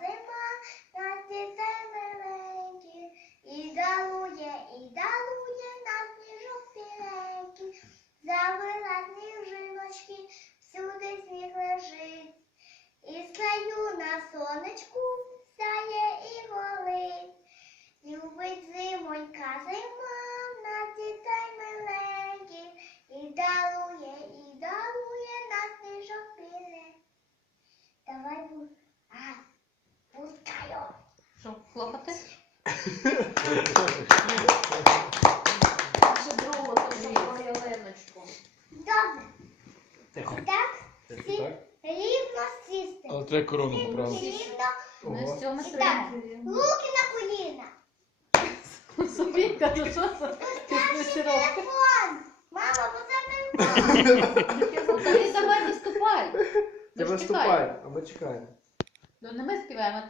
зима, нас дітей миленьких, і дарує нас сніжок біленький. Завила сніжиночки, всюди сніг лежить, і краю на сонечку сяє і горить. Любить зимонька зима, нас дітей миленьких, і дарує нас сніжок біленький. Давай пускаю. Що, хлопати? Ще другу таку ялиночку. Добре. Тихо. Так, Тихо, всі так. рівно сісти. Але треба корону Всі поправити. рівно. Ми з цього І так, стоїмо. руки на коліна. Софійка, ну що це? Ти сиропка. Телефон. Мама, поставь телефон. Ти давай виступай. Ти Ми ж виступай, чекаємо. а ми чекаємо. Ну не ми співаємо, а ти.